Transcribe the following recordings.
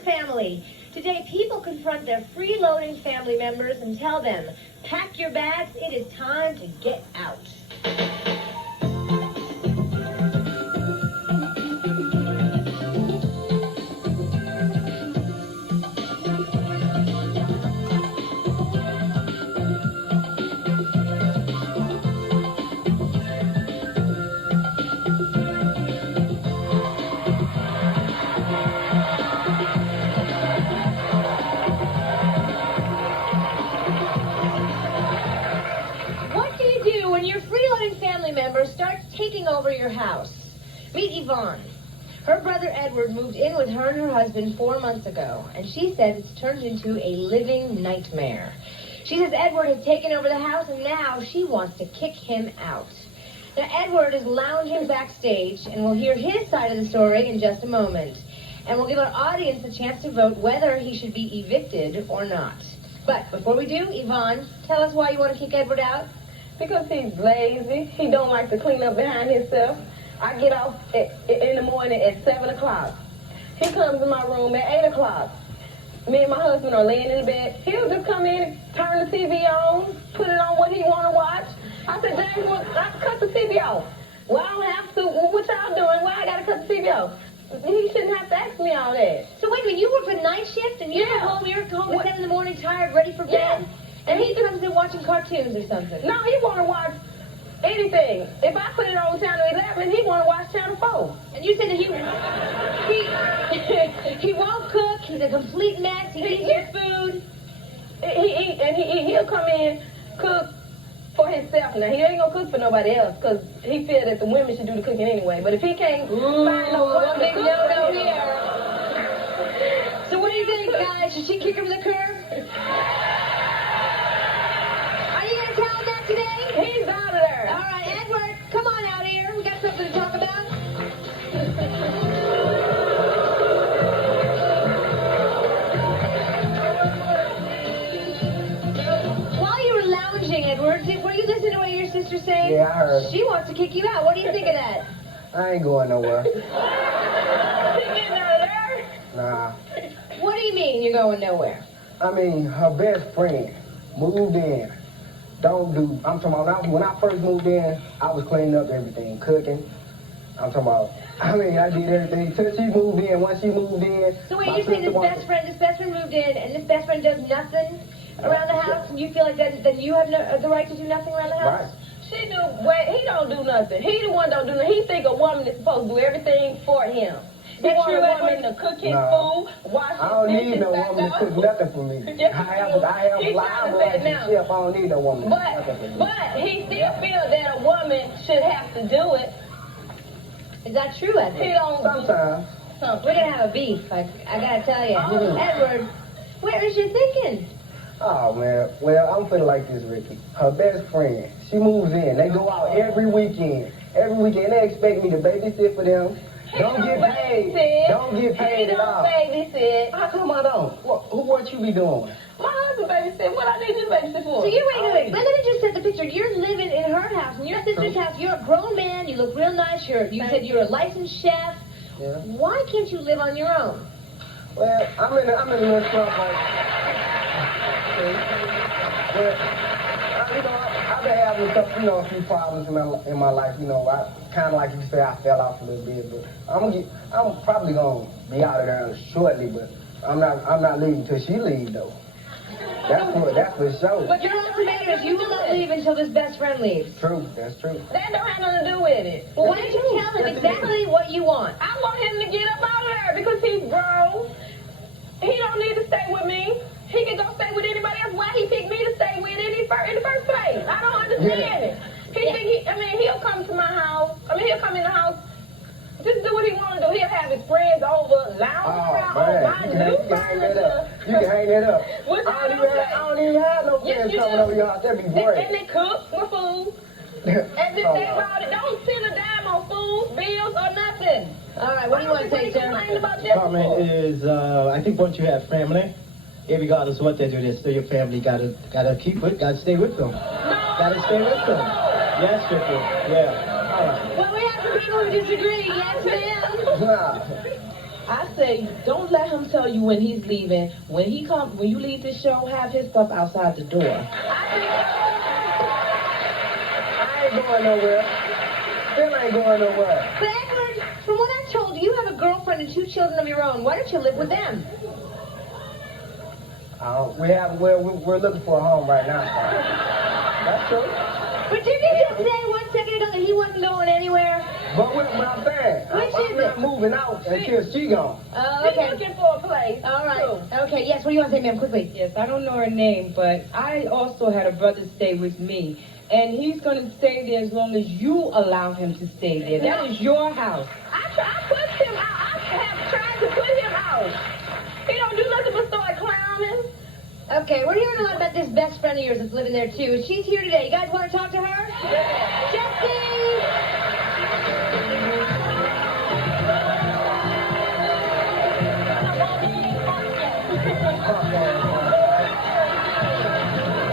family. Today, people confront their freeloading family members and tell them, pack your bags, it is time to get out. Starts taking over your house. Meet Yvonne. Her brother Edward moved in with her and her husband 4 months ago, and she says it's turned into a living nightmare. She says Edward has taken over the house, and now she wants to kick him out. Now, Edward is lounging backstage, and we'll hear his side of the story in just a moment. And we'll give our audience a chance to vote whether he should be evicted or not. But before we do, Yvonne, tell us why you want to kick Edward out. Because he's lazy. He don't like to clean up behind himself. I get off in the morning at 7 o'clock. He comes in my room at 8 o'clock. Me and my husband are laying in the bed. He'll just come in, turn the TV on, put it on what he want to watch. I said, James, I cut the TV off. Well, I don't have to. What y'all doing? Why I got to cut the TV off? He shouldn't have to ask me all that. So wait a minute, you work a night shift and you're home at 7 in the morning, tired, ready for bed? Yeah. And he comes in watching cartoons or something. No, he want to watch anything. If I put it on Channel 11, he want to watch Channel 4. And you said that he won't cook. He's a complete mess. He eats your food. He'll come in, cook for himself. Now, he ain't going to cook for nobody else because he feel that the women should do the cooking anyway. But if he can't find no woman to cook no here. So what do you think, guys? Should she kick him to the curb? He's out of there. All right, Edward, come on out here. We got something to talk about. While you were lounging, Edward, were you listening to what your sister's saying? Yeah, I heard. She wants to kick you out. What do you think of that? I ain't going nowhere. She getting out of there? Nah. What do you mean you're going nowhere? I mean, her best friend moved in. I'm talking about, when I first moved in, I was cleaning up everything, cooking. I did everything till she moved in. Once she moved in... So wait, you're saying this best friend moved in, and this best friend does nothing around the house, and you feel like that you have the right to do nothing around the house? Right. He don't do nothing. He the one don't do nothing. He think a woman is supposed to do everything for him. He want a woman to cook his food, wash his dishes. I don't need no woman to cook nothing for me. Yes, I have a live chef. I don't need no woman. But he still feels that a woman should have to do it. Is that true, Edward? He don't. Sometimes. We're gonna have a beef. I gotta tell you, Edward. Where is your thinking? Oh man, well I'm feeling like this, Ricki. Her best friend, she moves in. They go out every weekend. They expect me to babysit for them. Don't get paid at all. Babysit. How come I don't? What you be doing? My husband babysit. What I need you to babysit for? So you're wait. Let me just set the picture. You're living in her house, in your sister's house. You're a grown man. You look real nice. You said you're a licensed chef. Yeah. Why can't you live on your own? Well, I'm in a restaurant like. I've been having a few problems in my life. I kind of like you say, I fell off a little bit, but I'm probably gonna be out of there shortly. But I'm not leaving till she leaves though. That's for sure. But your ultimatum is you will not leave until this best friend leaves. True, that's true. That don't have nothing to do with it. Well, why don't you tell him exactly what you want? I want him to get up out of there because he's grown. He don't need to stay with me. He can go stay with anybody else. Why he picked me to stay with in the first place? I don't understand it. He'll come to my house. He'll come in the house. Just do what he want to do. He'll have his friends over, lounge around my new furniture. You can hang that up. I don't even have no friends coming over your house. That'd be great. And they cook my food. And just think about it. Don't spend a dime on food, bills, or nothing. All right, what do you want to say, sir? Comment is, I think once you have family, regardless of what they do, they still your family. Gotta keep it. Gotta stay with them. Gotta stay with them. Yes, Ricki. Yeah. All right. Well, we have some people who disagree. Yes, ma'am. Nah. I say, don't let him tell you when he's leaving. When you leave the show, have his stuff outside the door. I ain't going nowhere. Still ain't going nowhere. But Edward, from what I'm told, you have a girlfriend and 2 children of your own. Why don't you live with them? We're looking for a home right now. That's true. But didn't you just say 1 second ago that he wasn't going anywhere? But what I'm saying, I'm not moving out until she gone. Oh, He's okay. looking for a place. All right. Okay, yes, what do you want to say, ma'am, quickly? Yes, I don't know her name, but I also had a brother stay with me. And he's going to stay there as long as you allow him to stay there. That is your house. I pushed him out. I have tried to put him out. He don't do nothing but start clowning. Okay, we're hearing a lot about this best friend of yours that's living there, too. She's here today. You guys want to talk to her? Yeah. Jessie!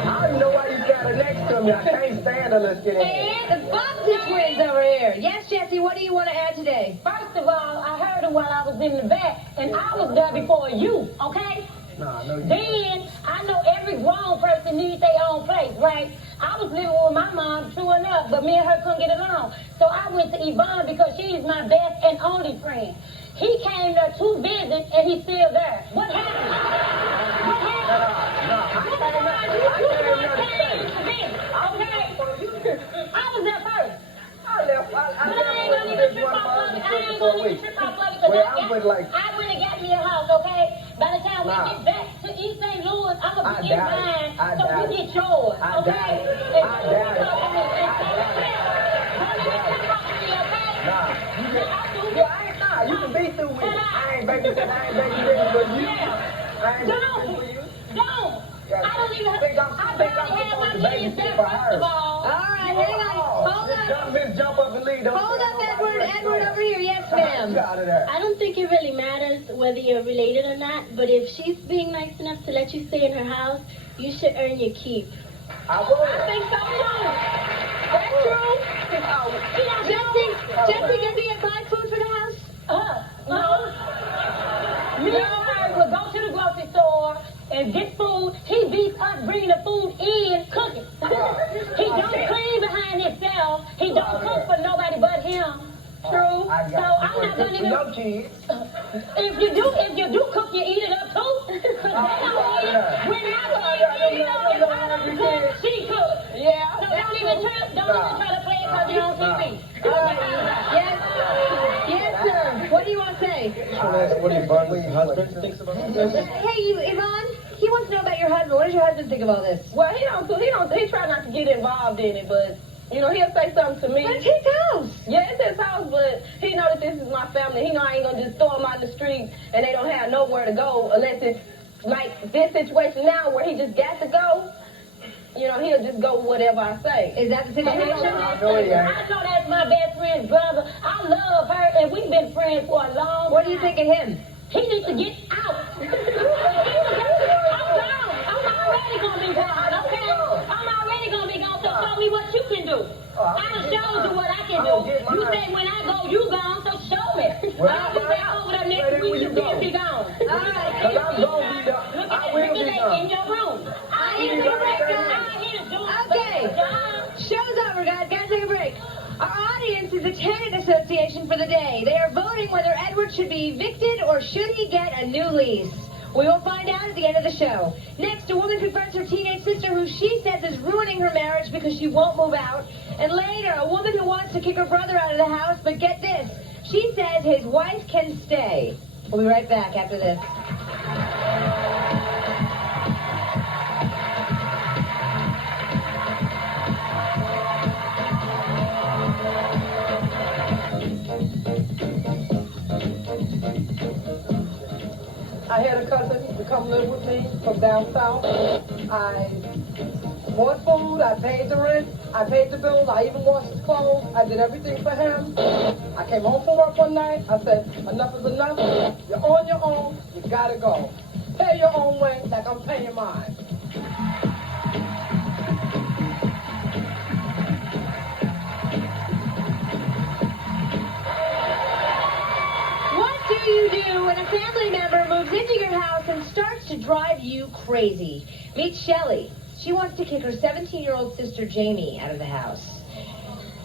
I don't know why you got her next to me. I can't stand her little skinny. And the Boxer twins over here. Yes, Jessie, what do you want to add today? First of all, I heard her while I was in the back, and I was there before you, okay? Nah, no, you Then, I know every grown person needs their own place, right? I was living with my mom, true enough, but me and her couldn't get along. So I went to Yvonne because she's my best and only friend. He came there to visit, and he's still there. What happened? What happened? I was there first. I left. But I ain't gonna even trip off of it. I ain't gonna even trip off of it because I went and got me a house, okay? By the time we get back to East St. Louis, I'm gonna be in mine, so you get yours, okay? You can be through with it. I ain't baking for you. Don't. I don't even have my kids there, first of all. All right, hang on. Hold up. Jump up and leave. Hold up, Edward. Edward, over here. Yes, ma'am. I don't think it really matters whether you're related or not, but if she's being nice enough to let you stay in her house, you should earn your keep. I will. I think so too. That's true. Jessie, can we buy food for the house? No. Me and her will go to the grocery store and get food. He beats us bringing the food in, cooking. He don't clean behind himself. He don't cook for nobody but him. True. So I'm not gonna even. No kids. If you do cook, you eat it up too. Cause they don't eat it. When I if I don't cook, she cooks. Yeah. So don't even try to play it cause you don't see me. Yes, sir. What do you want to say? What do your husband thinks about this? Hey, Yvonne, he wants to know about your husband. What does your husband think of all this? Well, he try not to get involved in it, but you know, he'll say something to me. But it's his house. Yeah, it's his house, but he know that this is my family. He know I ain't gonna just throw them out in the street and they don't have nowhere to go unless it's like this situation now where he just got to go. You know, he'll just go whatever I say. Is that the situation? I know that's my best friend's brother. I love her, and we've been friends for a long time. What do you think of him? He needs to get out. I'm already going to be gone, okay? I'm already going to be gone, so show me what you can do. I done showed you what I can do. You say when I go, you gone, so show me. I'll be back over there next week to see if he gone. All right. Because I'm going to be done. I will be done. In your room. Okay. Show's over, guys. Gotta take a break. Our audience is the Tenant Association for the day. They are voting whether Edward should be evicted or should he get a new lease. We will find out at the end of the show. Next, a woman confronts her teenage sister who she says is ruining her marriage because she won't move out. And later, a woman who wants to kick her brother out of the house, but get this, she says his wife can stay. We'll be right back after this. I had a cousin to come live with me from down south. I bought food, I paid the rent, I paid the bills, I even washed his clothes, I did everything for him. I came home from work one night, I said, enough is enough, you're on your own, you gotta go. Pay your own way like I'm paying mine. What do you do when family member moves into your house and starts to drive you crazy. Meet Shelly. She wants to kick her 17-year-old sister Jamie out of the house.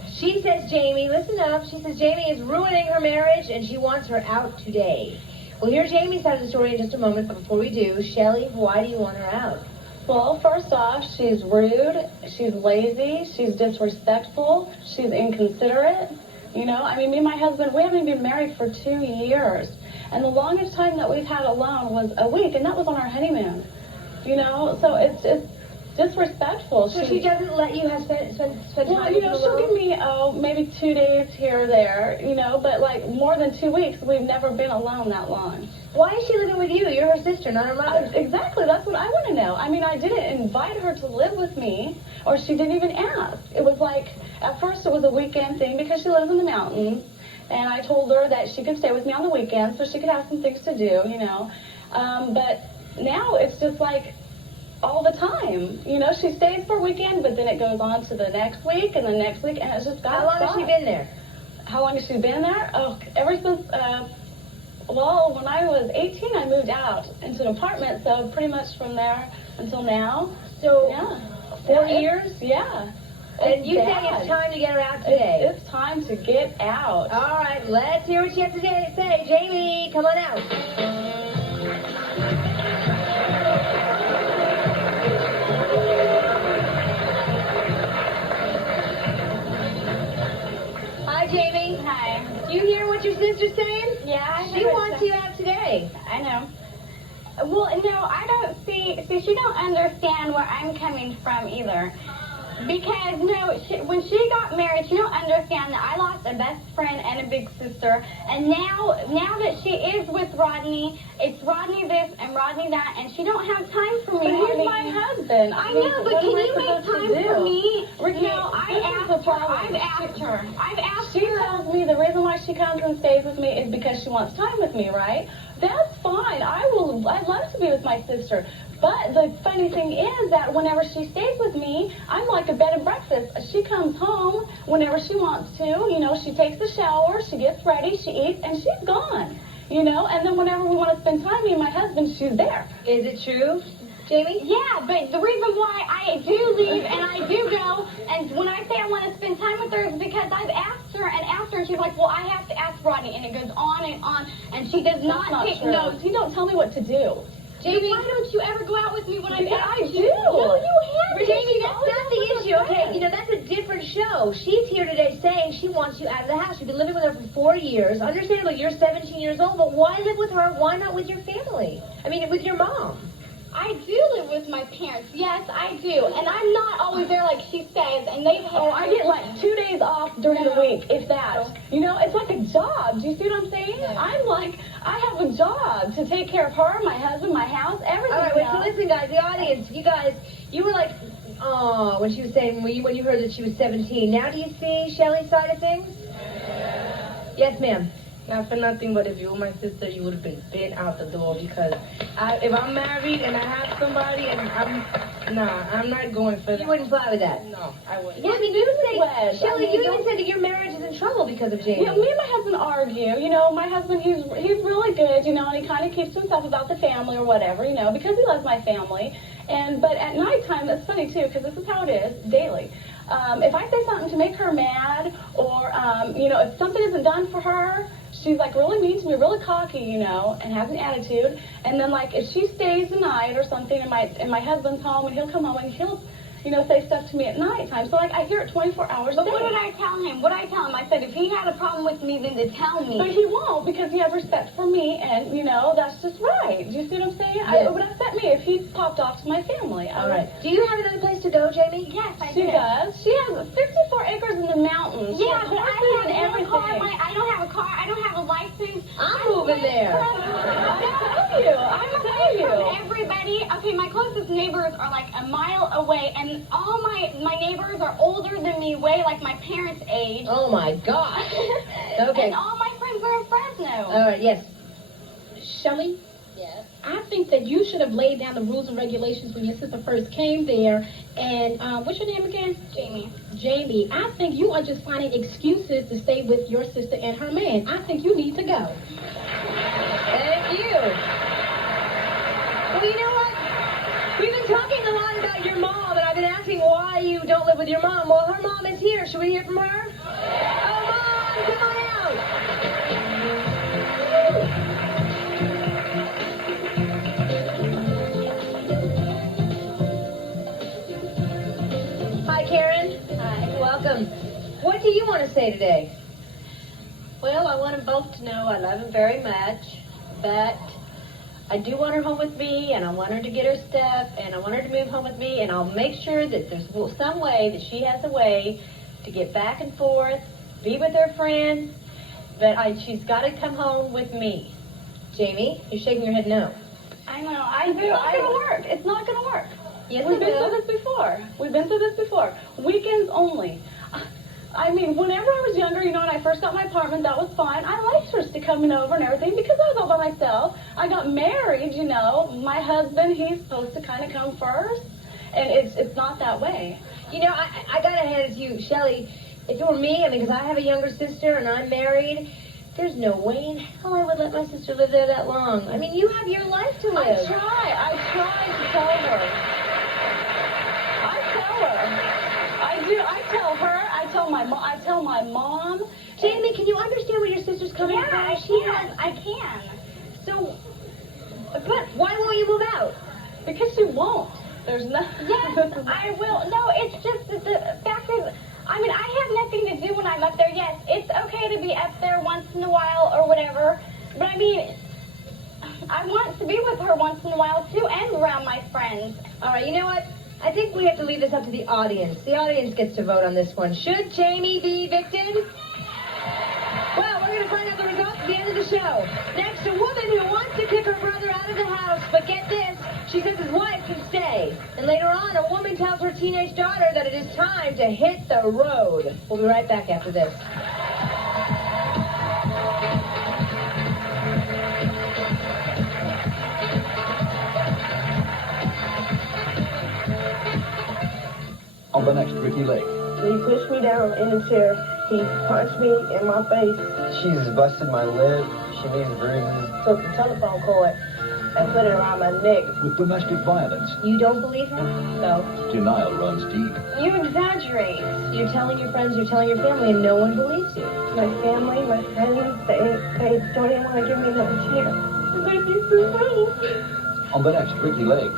She says Jamie, listen up, she says Jamie is ruining her marriage and she wants her out today. We'll hear Jamie's side of the story in just a moment, but before we do, Shelly, why do you want her out? Well, first off, she's rude, she's lazy, she's disrespectful, she's inconsiderate. You know, I mean, me and my husband, we haven't been married for 2 years. And the longest time that we've had alone was a week, and that was on our honeymoon. You know, so it's disrespectful. So she doesn't let you have spend time well, you know, she'll give me, maybe 2 days here or there, you know, but like more than 2 weeks, we've never been alone that long. Why is she living with you? You're her sister, not her mother. Exactly, that's what I want to know. I mean, I didn't invite her to live with me, or she didn't even ask. It was like, at first it was a weekend thing because she lives in the mountains, and I told her that she could stay with me on the weekend so she could have some things to do, you know. But now it's just like, all the time. You know, she stays for a weekend, but then it goes on to the next week and the next week, and it's just got How long has she been there? How long has she been there? Oh, ever since, well, when I was 18, I moved out into an apartment, so pretty much from there until now. So, yeah. 4 years? Yeah. And you say it's time to get her out today? It's time to get out. All right, let's hear what she has to say. Jamie, come on out. Hi, Jamie. Hi. Do you hear what your sister's saying? Yeah, She wants you out today. I know. Well, no, I don't see, she don't understand where I'm coming from either. Because, no, when she got married, she don't understand that I lost a best friend and a big sister. And now that she is with Rodney, it's Rodney this and Rodney that, and she don't have time for me. But he's my husband. I know, but can you make time for me? Ricki, No, I've asked her. She tells me the reason why she comes and stays with me is because she wants time with me, right? That's fine. I'd love to be with my sister. But the funny thing is that whenever she stays with me, I'm like a bed and breakfast. She comes home whenever she wants to. You know, she takes a shower, she gets ready, she eats, and she's gone. You know, and then whenever we want to spend time, me and my husband, she's there. Is it true, Jamie? Yeah, but the reason why I do leave and I do go, and when I say I want to spend time with her is because I've asked her, and she's like, well, I have to ask Rodney, and it goes on, and she does not take notes. You don't tell me what to do. Jamie, why don't you ever go out with me when I ask I you? do. No, you haven't. Jamie, that's not the issue, okay? You know, that's a different show. She's here today saying she wants you out of the house. You've been living with her for 4 years. Understandably, you're 17 years old, but why live with her? Why not with your family? I mean, with your mom. I do live with my parents. Yes, I do. And I'm not always there like she says. And they've had... Oh, I get like 2 days off during the week, if that. You know, it's like a job. Do you see what I'm saying? Yeah. I'm like, I have a job to take care of her, my husband, my house, everything. All right, wait, so listen, guys, the audience, you were like, oh, when she was saying, when you heard that she was 17. Now do you see Shelly's side of things? Yes, ma'am. Not for nothing, but if you were my sister, you would have been out the door because if I'm married and I have somebody and I'm not going for that. You wouldn't fly with that? No, I wouldn't. Yeah, I mean, you say, Shelly, you even said that your marriage is in trouble because of Jamie. Yeah, me and my husband argue. You know, my husband, he's really good, you know, and he kind of keeps himself about the family or whatever, you know, because he loves my family. But at nighttime, that's funny too, because this is how it is daily. If I say something to make her mad, or you know, if something isn't done for her, she's like really mean to me, really cocky, you know, and has an attitude. And then like if she stays the night or something, and my husband's home, and he'll come home and he'll, you know, say stuff to me at nighttime. So like I hear it 24 hours a day. But what did I tell him? What did I tell him? I said if he had a problem with me, then to tell me. But he won't, because he has respect for me, and you know that's just right. Do you see what I'm saying? Yes. It would upset me if he popped off to my family. All right. Do you have another place to go, Jamie? Yes, I She do. does. She has 54 acres in the mountains. Yeah, but I and have everything. no car. I don't have a car. I don't have a license. I'm moving there. I'm telling you. Everybody, okay, my closest neighbors are like a mile away, and all my neighbors are older than me, way like my parents' age. Oh my God. Okay. And all my friends are in Fresno. All right. Yes. Shelly? Yes. I think that you should have laid down the rules and regulations when your sister first came there. And what's your name again? Jamie. Jamie, I think you are just finding excuses to stay with your sister and her man. I think you need to go. Thank you. lot about your mom, and I've been asking why you don't live with your mom. Well, her mom is here. Should we hear from her? Oh, Mom, come on out. Hi, Karen. Hi. Welcome. What do you want to say today? Well, I want them both to know I love them very much, but I do want her home with me, and I want her to get her stuff, and I want her to move home with me, and I'll make sure that there's some way that she has a way to get back and forth, be with her friends, but she's got to come home with me. Jamie, you're shaking your head no. I know, I do. It's not going to work. It's not going to work. Yes, We've it been will. through this before. We've been through this before. Weekends only. I mean, whenever I was younger, you know, when I first got my apartment, that was fine. I liked her to coming over and everything because I was all by myself. I got married, you know. My husband, he's supposed to kind of come first, and it's not that way. You know, I got to hand it to you, Shelly. If it were me, I mean, because I have a younger sister and I'm married, there's no way in hell I would let my sister live there that long. I mean, you have your life to live. I try to tell her. I tell her. I do. I tell her. I tell my mom. I tell my mom. Jamie, can you understand where your sister's coming from? I can. So, but why won't you move out? Because she won't. There's no. Yes, I will. No, it's just that the fact is, I mean, I have nothing to do when I'm up there. Yes, it's okay to be up there once in a while or whatever. But I mean, I want to be with her once in a while too, and around my friends. All right, you know what? I think we have to leave this up to the audience. The audience gets to vote on this one. Should Jamie be evicted? Well, we're going to find out the results at the end of the show. Next, a woman who wants to kick her brother out of the house, but get this, she says his wife can stay. And later on, a woman tells her teenage daughter that it is time to hit the road. We'll be right back after this. On the next Ricki Lake. He pushed me down in the chair. He punched me in my face. She's busted my lip. She needs bruises. Took the telephone cord and put it around my neck. With domestic violence, You don't believe her? No. denial runs deep. You exaggerate. You're telling your friends, you're telling your family, and no one believes you. My family, my friends, they don't even want to give me another chance. They need some help. On the next Ricki Lake.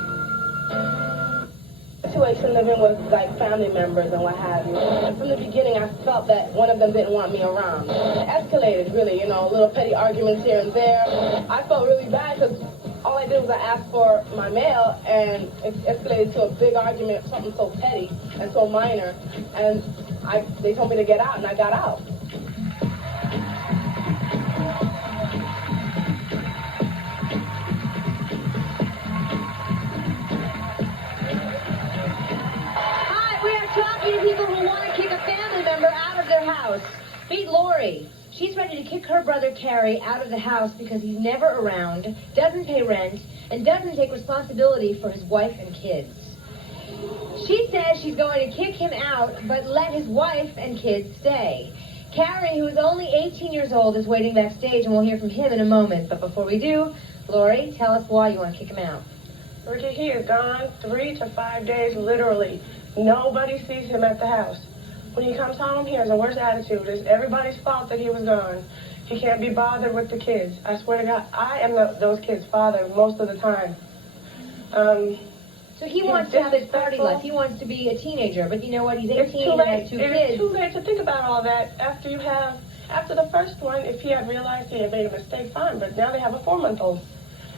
Situation living with like family members and what have you. And from the beginning, I felt that one of them didn't want me around. It escalated really, you know, little petty arguments here and there. I felt really bad because all I did was I asked for my mail, and it escalated to a big argument, something so petty and so minor. And they told me to get out, and I got out. Talking to people who want to kick a family member out of their house. Meet Lori. She's ready to kick her brother Terry out of the house because he's never around, doesn't pay rent, and doesn't take responsibility for his wife and kids. She says she's going to kick him out, but let his wife and kids stay. Carrie, who is only 18 years old, is waiting backstage, and we'll hear from him in a moment. But before we do, Lori, tell us why you want to kick him out. Ricki, he is gone 3 to 5 days, literally. Nobody sees him at the house. When he comes home, he has the worst attitude. It's everybody's fault that he was gone. He can't be bothered with the kids. I swear to God, I am those kids' father most of the time. So he wants to have his party life. He wants to be a teenager, but you know what? He's 18 and has 2 kids. It's too late to think about all that after the first one. If he had realized he had made a mistake, fine. But now they have a 4-month-old.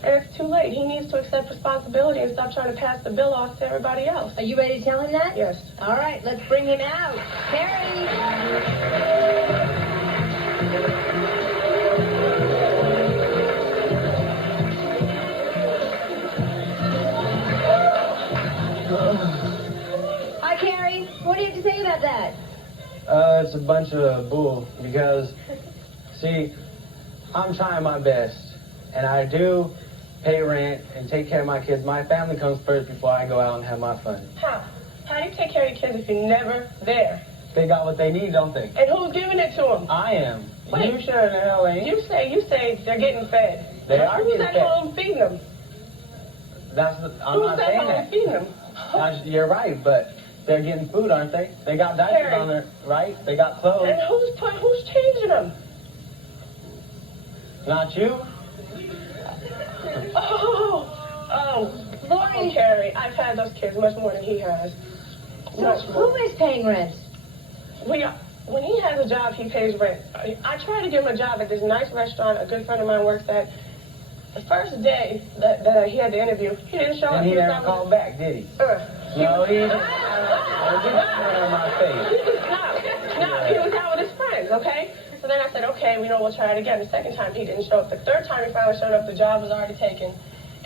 And it's too late. He needs to accept responsibility and stop trying to pass the bill off to everybody else. Are you ready to tell him that? Yes. All right, let's bring him out. Terry! Hi, Carrie. What do you have to say about that? It's a bunch of bull because, see, I'm trying my best, and I do pay rent and take care of my kids. My family comes first before I go out and have my fun. How? How do you take care of your kids if you're never there? They got what they need, don't they? And who's giving it to them? I am. Wait. You sure in the hell ain't. You say they're getting fed. They are Who's getting at fed. home feeding them? I'm Who's not at saying home that. feeding them? You're right, but they're getting food, aren't they? They got diapers on there, right? They got clothes. And who's changing them? Not you. Lori, Carrie, I've had those kids much more than he has. So who is paying rent? When he has a job, he pays rent. I tried to give him a job at this nice restaurant a good friend of mine works at. The first day that he had the interview, he didn't show up. And he never called back, did he? No, he didn't. On my face. No, he was out with his friends, okay? So then I said, okay, we'll try it again. The second time, he didn't show up. The third time he finally showed up, the job was already taken.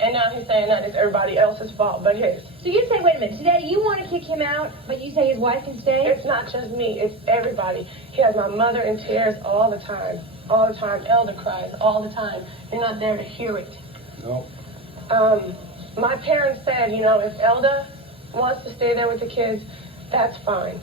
And now he's saying that it's everybody else's fault but his. So you say, wait a minute, today you want to kick him out, but you say his wife can stay? It's not just me, it's everybody. He has my mother in tears all the time. All the time. Elder cries all the time. You're not there to hear it. Nope. My parents said, if Elda wants to stay there with the kids, that's fine.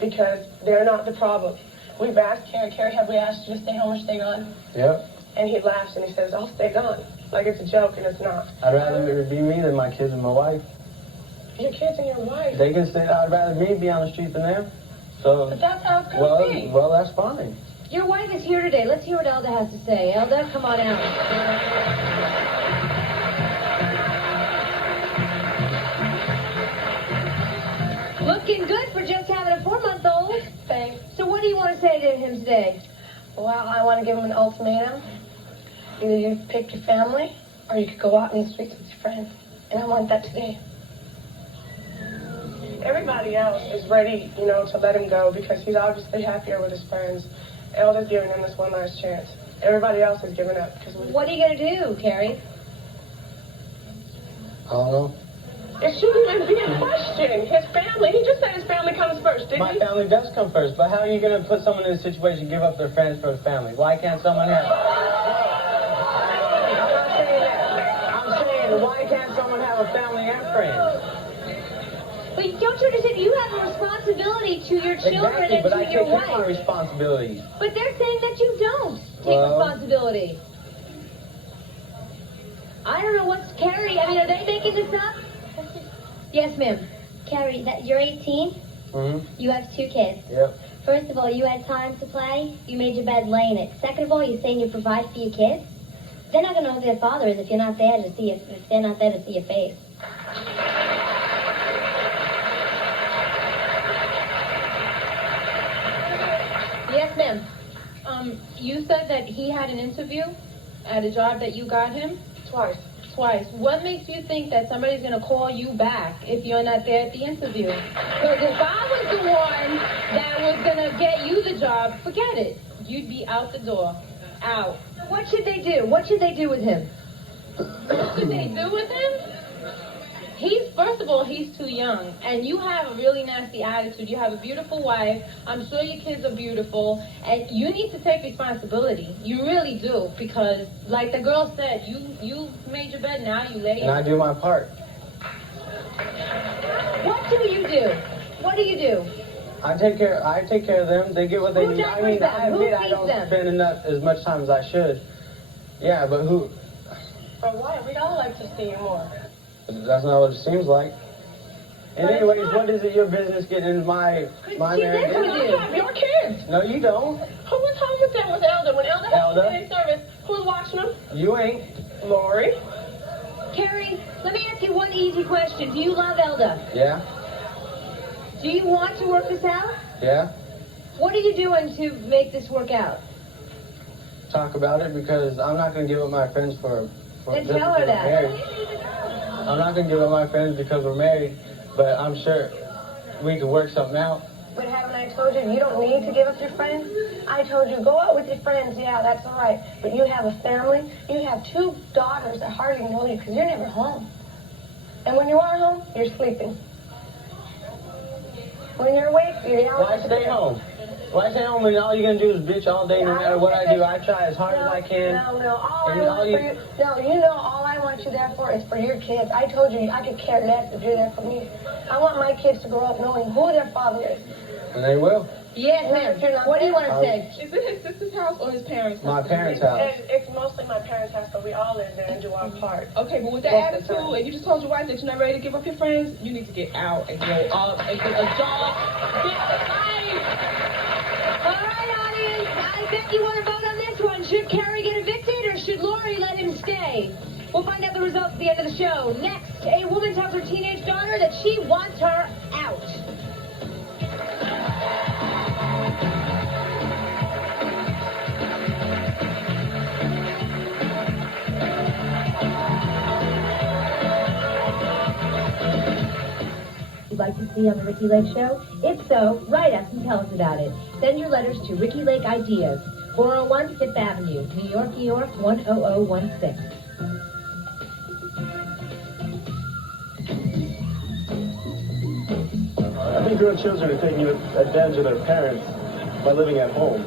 Because they're not the problem. We've asked Carrie, have we asked you to stay home or stay gone? Yep. And he laughs and he says, I'll stay gone. Like it's a joke, and it's not. I'd rather it be me than my kids and my wife. Your kids and your wife? They can stay. I'd rather me be on the street than them. So. But that's how it's going to be. Well, that's fine. Your wife is here today. Let's hear what Elda has to say. Elda, come on out. Looking good for just having a 4-month-old. Thanks. So what do you want to say to him today? Well, I want to give him an ultimatum. Either you pick your family, or you could go out in the streets with your friends. And I want that today. Everybody else is ready, to let him go because he's obviously happier with his friends. Elda's giving him this one last chance. Everybody else is giving up. What are you going to do, Carrie? I don't know. It shouldn't even be a question. His family. He just said his family comes first, didn't he? My family does come first, but how are you going to put someone in a situation to give up their friends for the family? Why can't someone have... I'm not saying that. I'm saying, why can't someone have a family and friends? But don't you understand? You have a responsibility to your children Exactly, and but to I your take wife. my responsibilities. But they're saying that you don't take responsibility. I don't know what's Carrie. I mean, are they making this up? Yes, ma'am. Carrie, you're 18? Mm-hmm. You have 2 kids. Yep. First of all, you had time to play. You made your bed laying it. Second of all, you're saying you provide for your kids. They're not going to know who their father is if you're not there to see if they're not there to see your face. Yes, ma'am. You said that he had an interview at a job that you got him? Twice. What makes you think that somebody's going to call you back if you're not there at the interview? Because if I was the one that was going to get you the job, forget it. You'd be out the door. Out. What should they do? What should they do with him? What should they do with him? First of all, he's too young. And you have a really nasty attitude. You have a beautiful wife. I'm sure your kids are beautiful. And you need to take responsibility. You really do. Because, like the girl said, you made your bed, now you lay it. And I do my part. What do you do? What do you do? I take care of them. They get what they need. I mean, I admit I don't spend as much time as I should. Yeah, but who? But why? We'd all like to see you more. That's not what it seems like. And anyways, what is it your business getting into my marriage? You have your kids. No, you don't. Who was home with them with Elda? When Elda had in service, who's watching them? You ain't. Lori. Carrie, let me ask you one easy question. Do you love Elda? Yeah. Do you want to work this out? Yeah. What are you doing to make this work out? Talk about it because I'm not going to give up my friends for Then tell her that. Married. I'm not going to give up my friends because we're married, but I'm sure we can work something out. But haven't I told you don't need to give up your friends? I told you, go out with your friends, yeah, that's all right. But you have a family, you have 2 daughters that hardly know you because you're never home. And when you are home, you're sleeping. When you're awake, you're out. Why stay home? Why stay home when all you're going to do is bitch all day no matter what I do? I try as hard as I can. No, all I want you there for is for your kids. I told you I could care less if you're there for me. I want my kids to grow up knowing who their father is. And they will. Yes, ma'am. What do you want to say? Is it his sister's house or his parents' house? My parents' house. It's mostly my parents' house, but we all live there and do our part. Okay, but with that attitude, and you just told your wife that you're not ready to give up your friends, you need to get out and grow up and get a job. Get a life. All right, audience. I bet you want to vote on this one. Should Carrie get evicted or should Lori let him stay? We'll find out the results at the end of the show. Next, a woman tells her teenage daughter that she wants her out. You'd like to see on the Ricki Lake Show? If so, write us and tell us about it. Send your letters to Ricki Lake Ideas, 401 5th Avenue, New York, New York, 10016. I think your children are taking advantage of their parents by living at home,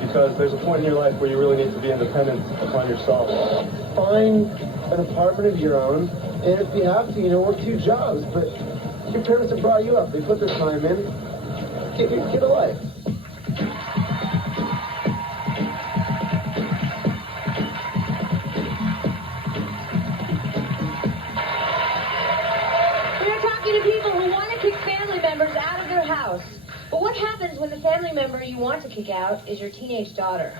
because there's a point in your life where you really need to be independent upon yourself. Find an apartment of your own, and if you have to, work 2 jobs. But your parents have brought you up. They put their time in. Get a life. We're talking to people who want to kick family members out of their house. But what happens when the family member you want to kick out is your teenage daughter?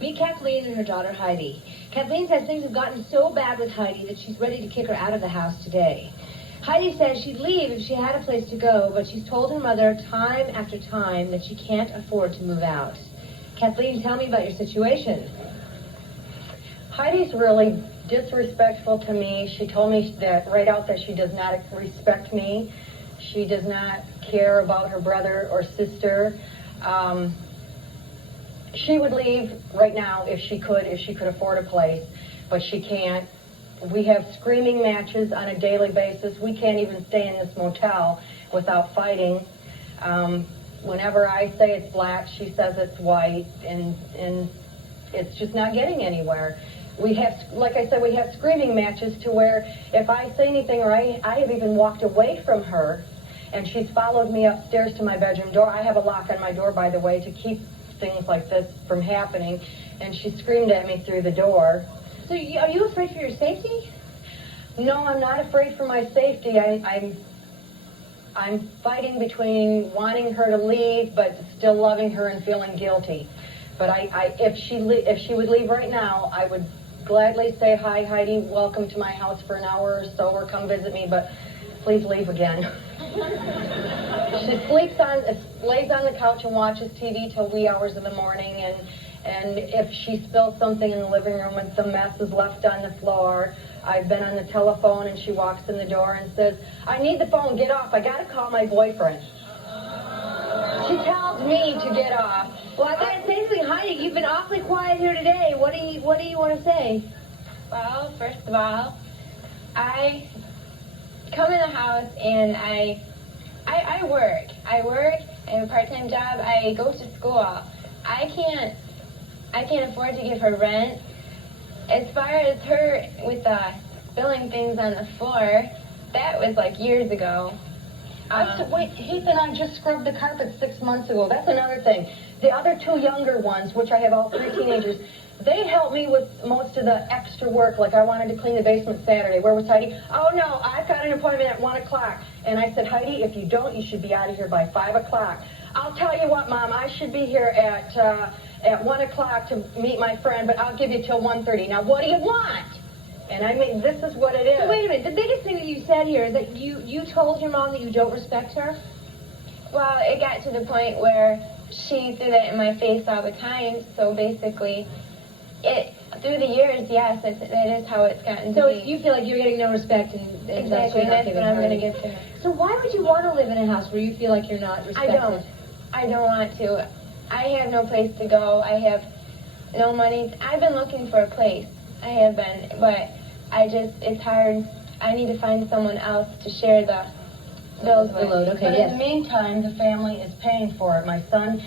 Meet Kathleen and her daughter Heidi. Kathleen says things have gotten so bad with Heidi that she's ready to kick her out of the house today. Heidi says she'd leave if she had a place to go, but she's told her mother time after time that she can't afford to move out. Kathleen, tell me about your situation. Heidi's really disrespectful to me. She told me that right out that she does not respect me. She does not care about her brother or sister. She would leave right now if she could afford a place, but she can't. We have screaming matches on a daily basis. We can't even stay in this motel without fighting. Whenever I say it's black, she says it's white, and it's just not getting anywhere. We have, like I said, we have screaming matches to where if I say anything, or I have even walked away from her, and she's followed me upstairs to my bedroom door. I have a lock on my door, by the way, to keep things like this from happening, and she screamed at me through the door. So are you afraid for your safety? No, I'm not afraid for my safety. I'm fighting between wanting her to leave but still loving her and feeling guilty. But if she would leave right now, I would gladly say, hi, Heidi, welcome to my house for an hour or so, or come visit me, but please leave again. She lays on the couch and watches TV till wee hours in the morning, and if she spills something in the living room and some mess is left on the floor, I've been on the telephone and she walks in the door and says, I need the phone, get off, I gotta call my boyfriend. She tells me to get off. Well, I gotta say something, Heidi, you've been awfully quiet here today. What do you want to say? Well, first of all, I come in the house and I work. I have a part-time job. I go to school. I can't afford to give her rent. As far as her with spilling things on the floor, that was like years ago. Wait, Heath and I just scrubbed the carpet 6 months ago. That's another thing. The other 2 younger ones, which I have all 3 teenagers, they helped me with most of the extra work. Like I wanted to clean the basement Saturday. Where was Heidi? Oh no, I've got an appointment at 1 o'clock. And I said, Heidi, if you don't, you should be out of here by 5 o'clock. I'll tell you what, Mom, I should be here at 1 o'clock to meet my friend, but I'll give you till 1:30. Now, what do you want? And I mean, this is what it is. So wait a minute. The biggest thing that you said here is that you told your mom that you don't respect her? Well, it got to the point where she threw that in my face all the time. So basically, through the years, yes, that is how it's gotten to be. So you feel like you're getting no respect, and exactly, that's what I'm going to give to her. So why would you want to live in a house where you feel like you're not respected? I don't want to. I have no place to go. I have no money. I've been looking for a place. I have been, but it's hard. I need to find someone else to share the bills with. Okay, but in the meantime, the family is paying for it. My son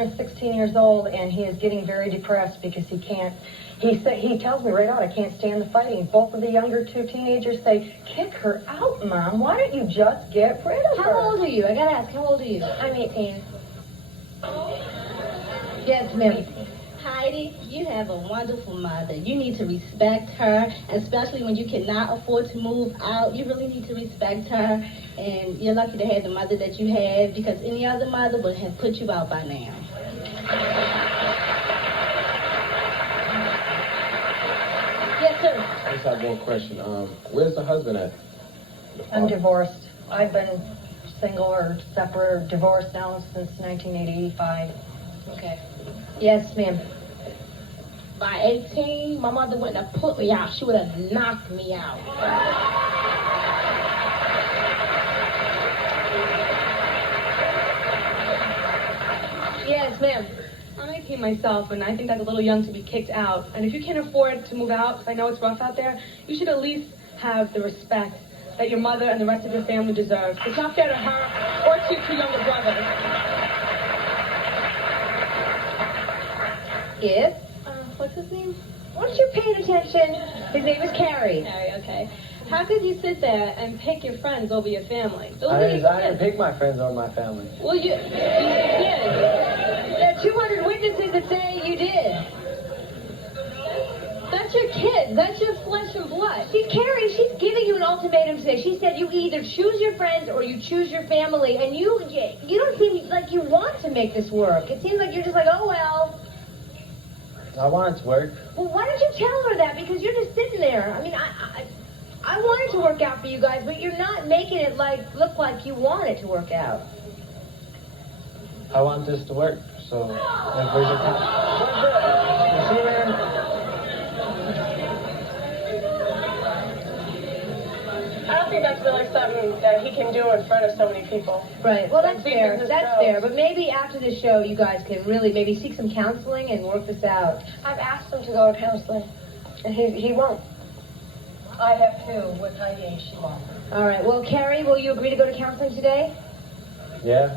is 16 years old, and he is getting very depressed because he can't. He tells me right out, I can't stand the fighting. Both of the younger 2 teenagers say, kick her out, Mom. Why don't you just get rid of her? How old are you? I gotta ask, how old are you? I'm 18. Yes, ma'am. Heidi, you have a wonderful mother. You need to respect her, especially when you cannot afford to move out. You really need to respect her, and you're lucky to have the mother that you have, because any other mother would have put you out by now. Yes, sir. I just have one question. Where's the husband at? I'm divorced. I've been single or separate or divorced now since 1985. Okay. Yes, ma'am. By 18, my mother wouldn't have put me out. She would have knocked me out. Yes, ma'am. I'm 18 myself, and I think that's a little young to be kicked out. And if you can't afford to move out, because I know it's rough out there, you should at least have the respect that your mother and the rest of your family deserve. It's not fair to her or to your two younger brothers. Yes? What's his name? Weren't you paying attention? His name is Carrie. Carrie, okay. How could you sit there and pick your friends over your family? Those I are your didn't kids. pick my friends or my family. Well, you did. There are 200 witnesses that say you did. That's your kid. That's your flesh and blood. See, Carrie, she's giving you an ultimatum today. She said you either choose your friends or you choose your family, and you don't seem like you want to make this work. It seems like you're just like, oh, well. I want it to work. Well, why don't you tell her that? Because you're just sitting there. I mean, I want it to work out for you guys, but you're not making it look like you want it to work out. I want this to work, so if there's a you see, man? I don't think that's really something that he can do in front of so many people. Right. Well, that's fair. business That's goes. fair. But maybe after the show, you guys can really maybe seek some counseling and work this out. I've asked him to go to counseling, and he won't. I have too with Heidi, and she won't. All right. Well, Carrie, will you agree to go to counseling today? Yeah.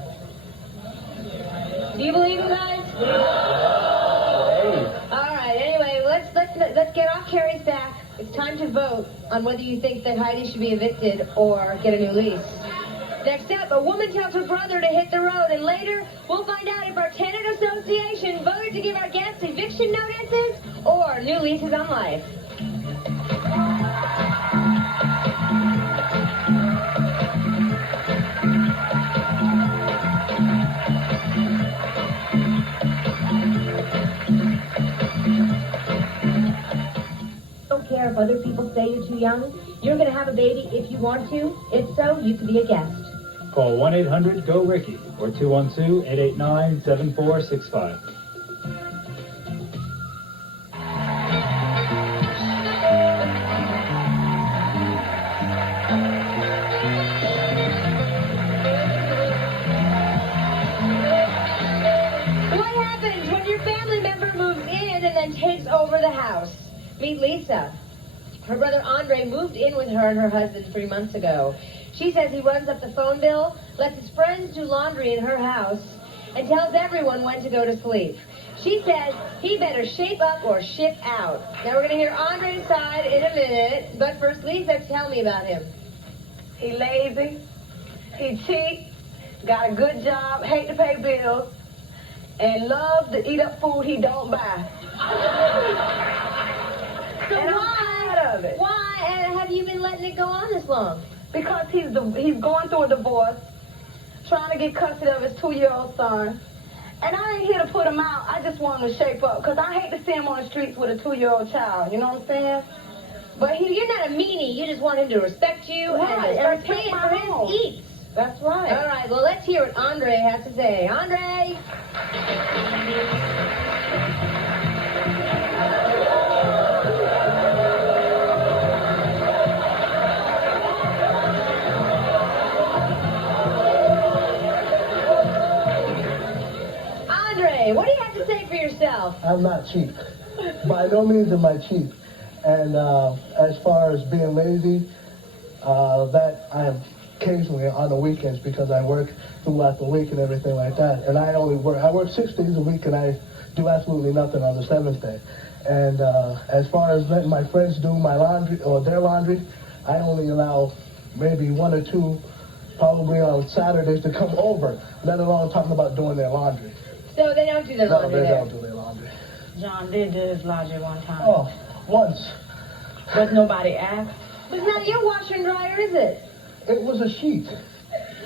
Do you believe it, guys? All right. Anyway, let's get off Carrie's back. It's time to vote on whether you think that Heidi should be evicted or get a new lease. Next up, a woman tells her brother to hit the road, and later we'll find out if our tenant association voted to give our guests eviction notices or new leases on life. Don't care if other people say you're too young. You're going to have a baby if you want to. If so, you can be a guest. Call 1-800-GO-RICKY or 212-889-7465. What happens when your family member moves in and then takes over the house? Meet Lisa. Her brother Andre moved in with her and her husband 3 months ago. She says he runs up the phone bill, lets his friends do laundry in her house, and tells everyone when to go to sleep. She says he better shape up or ship out. Now we're going to hear Andre's side in a minute, but first, Lisa, tell me about him. He lazy, he cheat, got a good job, hate to pay bills, and loves to eat up food he don't buy. So And I'm tired of it. Why have you been letting it go on this long? Because he's going through a divorce, trying to get custody of his 2-year-old son. And I ain't here to put him out. I just want him to shape up. Because I hate to see him on the streets with a 2-year-old child. You know what I'm saying? But you're not a meanie. You just want him to respect you and to start paying for his eats. That's right. All right, well, let's hear what Andre has to say. Andre! Andre, what do you have to say for yourself? I'm not cheap. By no means am I cheap. And as far as being lazy, that I am occasionally on the weekends because I work throughout the week and everything like that. And I work 6 days a week and I do absolutely nothing on the 7th day. And as far as letting my friends do my laundry or their laundry, I only allow maybe 1 or 2 probably on Saturdays to come over, let alone talking about doing their laundry. So they don't do their No, laundry they there? don't do their laundry. John did do his laundry one time. Oh, once. But nobody asked. But it's not your washer and dryer, is it? It was a sheet.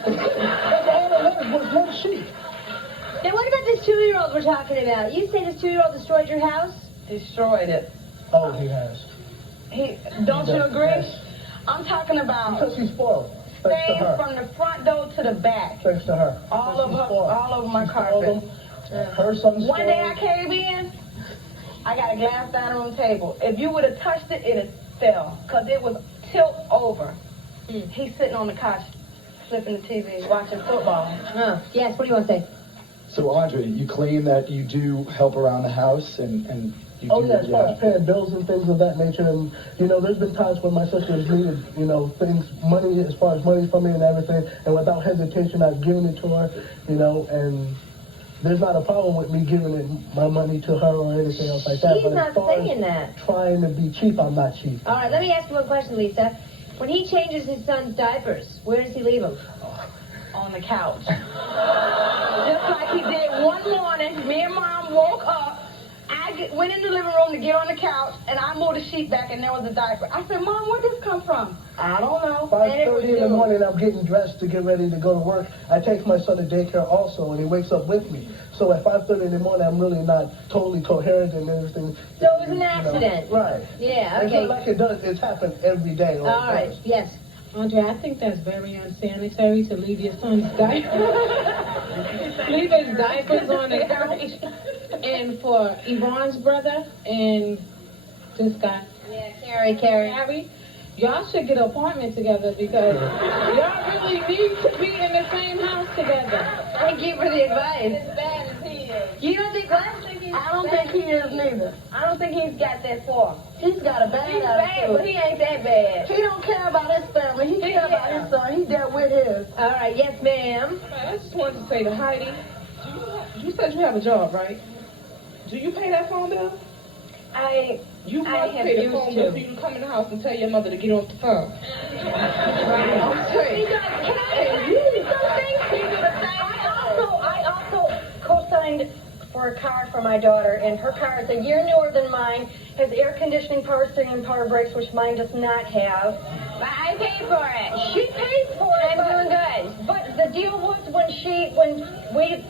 That's all it was one sheet. Now, what about this 2-year-old we're talking about? You say this 2-year-old destroyed your house? Destroyed it. Oh, he has. Don't you agree? Yes. I'm talking about Because he's spoiled. Thanks to stains her. from the front door to the back. Thanks to her. All over my She spoiled carpet. them. Her son's One day I came in, I got a glass dining room table. If you would have touched it, it'd fell. Because it was tilt over. He's sitting on the couch, flipping the TV, watching football. Yes, what do you want to say? So, Andre, you claim that you do help around the house and you Oh, do yeah, as far as paying bills and things of that nature. And, you know, there's been times when my sister has needed, you know, things, money, as far as money from me and everything. And without hesitation, I've given it to her, you know, and there's not a problem with me giving my money to her or anything else like that. He's But not as far saying as that. trying to be cheap, I'm not cheap. All right, let me ask you one question, Lisa. When he changes his son's diapers, where does he leave them? On the couch. Just like he did one morning, me and Mom woke up. I went in the living room to get on the couch, and I moved the sheet back, and there was a diaper. I said, Mom, where'd this come from? I don't know. 5:30 in the morning, I'm getting dressed to get ready to go to work. I take my son to daycare also, and he wakes up with me. So at 5:30 in the morning, I'm really not totally coherent and everything. So it was an accident. Right. Yeah, It's okay. not like it does. It's happened every day. All right, yes. Andre, I think that's very unsanitary to leave your son's diapers. Leave his diapers on the couch. And for Yvonne's brother and this guy. Yeah, Carrie. Y'all should get an apartment together because y'all really need to be in the same house together. Thank you for the advice. As bad as he is. You don't think what? I don't think he is neither. I don't think he's got that far. He's got a bad He's bad, attitude. but he ain't that bad. He don't care about his family. He cares about his son. He dealt with his. All right, yes, ma'am. I just wanted to say to Heidi, you said you have a job, right? Do you pay that phone bill? You must have pay the used phone to. bill for you to come in the house and tell your mother to get off the phone. I also co-signed for a car for my daughter, and her car is a year newer than mine, has air conditioning, power steering, and power brakes, which mine does not have. But I paid for it. She paid for it. I'm doing good. But the deal was when we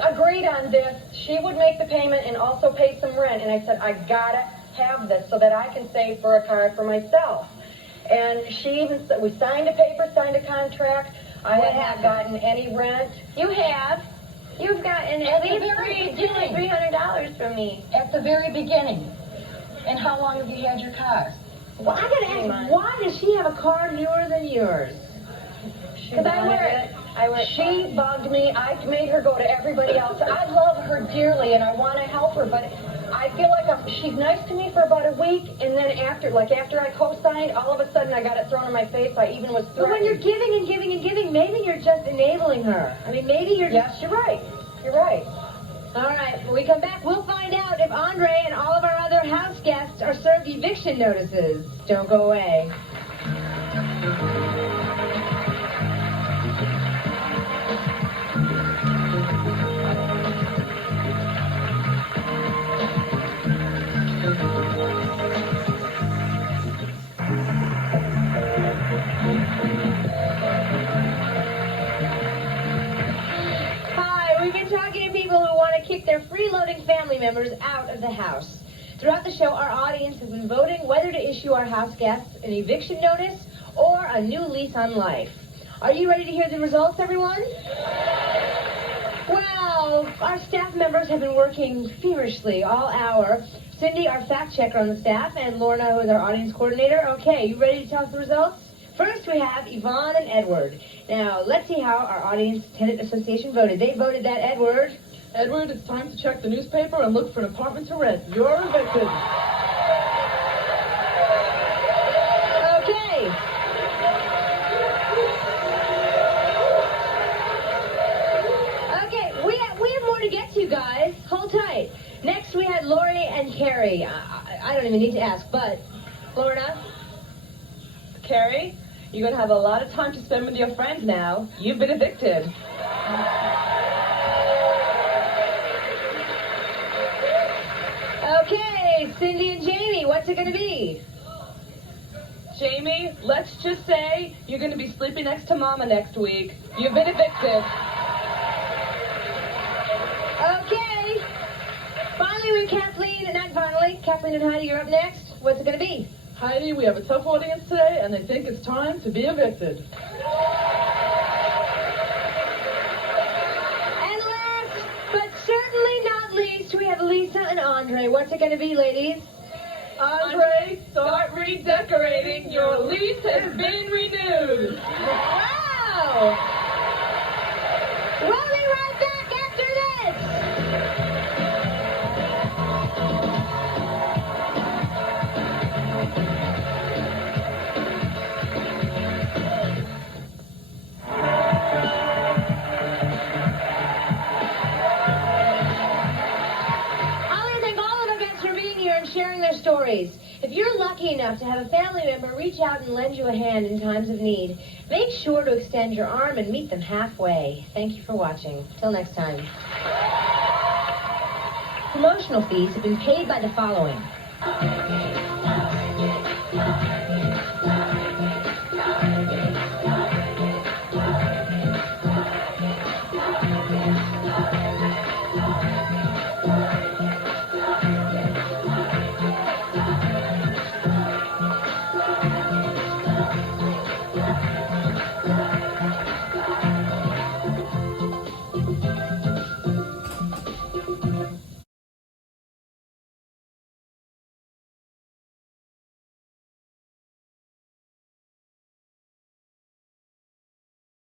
agreed on this, she would make the payment and also pay some rent. And I said, I gotta have this so that I can save for a car for myself. And she even said, we signed a paper, signed a contract. I have not gotten any rent. You have. You've gotten at least $300 from me. At the very beginning. And how long have you had your car? Well, I gotta ask, why does she have a car newer than yours? Because I work. She bugged me. I made her go to everybody else. I love her dearly, and I want to help her, but I feel like she's nice to me for about a week, and then after I co-signed, all of a sudden I got it thrown in my face. I even was threatened. But when you're giving and giving and giving, maybe you're just enabling her. I mean, maybe you're Yes, you're right. You're right. All right, when we come back, we'll find out if Andre and all of our other house guests are served eviction notices. Don't go away. Hi, we've been talking to people who want to kick their freeloading family members out of the house. Throughout the show, our audience has been voting whether to issue our house guests an eviction notice or a new lease on life. Are you ready to hear the results, everyone? Well, our staff members have been working feverishly all hour. Cindy, our fact checker on the staff, and Lorna, who is our audience coordinator. Okay, you ready to tell us the results? First, we have Yvonne and Edward. Now, let's see how our Audience Tenant Association voted. They voted that Edward. Edward, it's time to check the newspaper and look for an apartment to rent. You're evicted. Okay. Okay, we have more to get to, guys. Hold tight. Next, we had Lori and Carrie. I don't even need to ask, but Lorna? Carrie, you're going to have a lot of time to spend with your friends now. You've been evicted. it's Cindy and Jamie. What's it going to be? Jamie, let's just say you're going to be sleeping next to Mama next week. You've been evicted. Okay. Finally, with Kathleen, not finally, Kathleen and Heidi, you're up next. What's it going to be? Heidi, we have a tough audience today, and they think it's time to be evicted. And last, but certainly not least, we have Lisa and Andre. What's it going to be, ladies? Andre, start redecorating. Your lease has been renewed. Wow! We'll be right back after this. Sharing their stories. If you're lucky enough to have a family member reach out and lend you a hand in times of need, make sure to extend your arm and meet them halfway. Thank you for watching. Till next time. Promotional fees have been paid by the following.